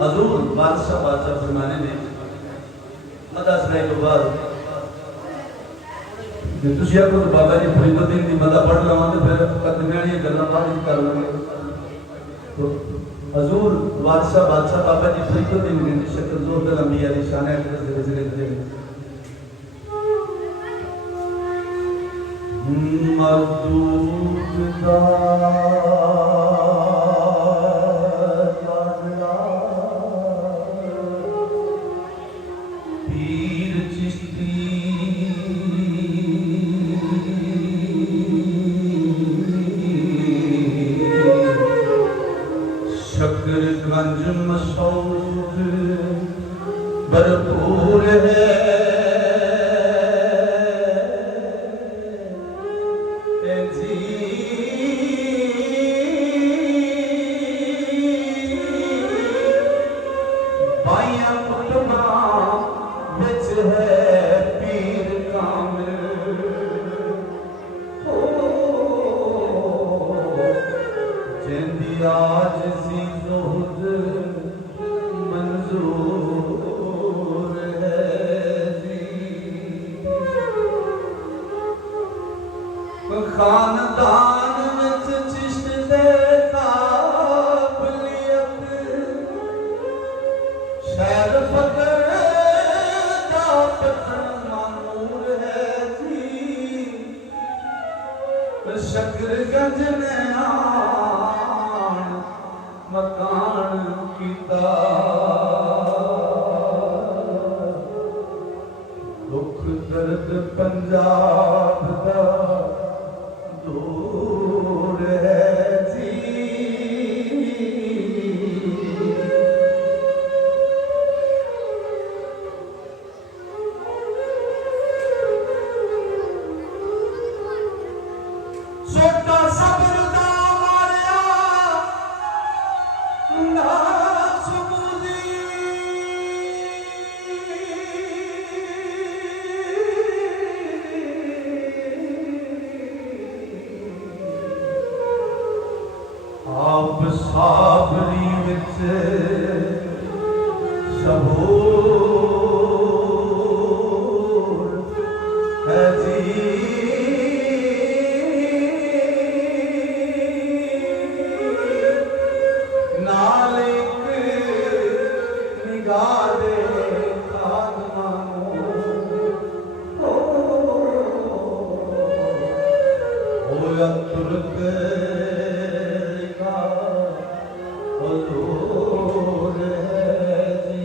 हजूर बादशाह फरमाने ने मदा सुनाई तो बाद जे तुसी आखो तो बाबा जी फरीदुद्दीन दी मदा पढ़ लवां ते फिर कदमियां गल्लां बाद विच कर लांगे। तो हजूर बादशाह बाबा जी फरीदुद्दीन दी शक्ल ज़ोहर अंबिया दी शान है कि जिक्र मरदूदा शकरगंज मशहूर भरपूर है जी बाइया कुटुंबा बिच है पीर कामिल जिंदी आज सी मंजूर है जी खानदान विच चिश्त दे काबलियत शहर फकर दा पठन मामूर है जी शकरगंज ने आन मकान कीता दुख दर्द पंजाब दा दूर है जी सोटा सब्र दा मारिया ना सुबुदी आप साबरी विच सबूर है जी नालिक निगाह दे खादमानो होया तुर्क हजूर है जी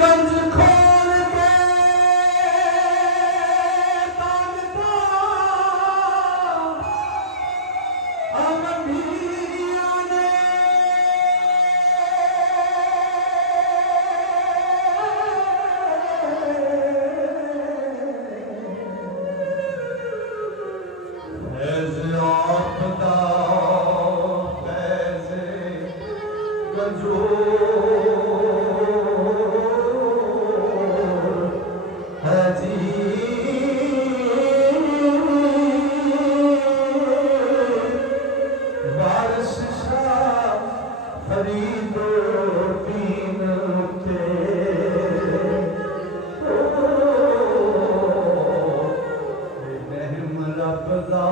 गंज खोल के ताकता अमीरिया ने फैज़ आपदा फैज़ गंजूर है जी बारिश शाह फरीदुद्दीन ते रहम रब दा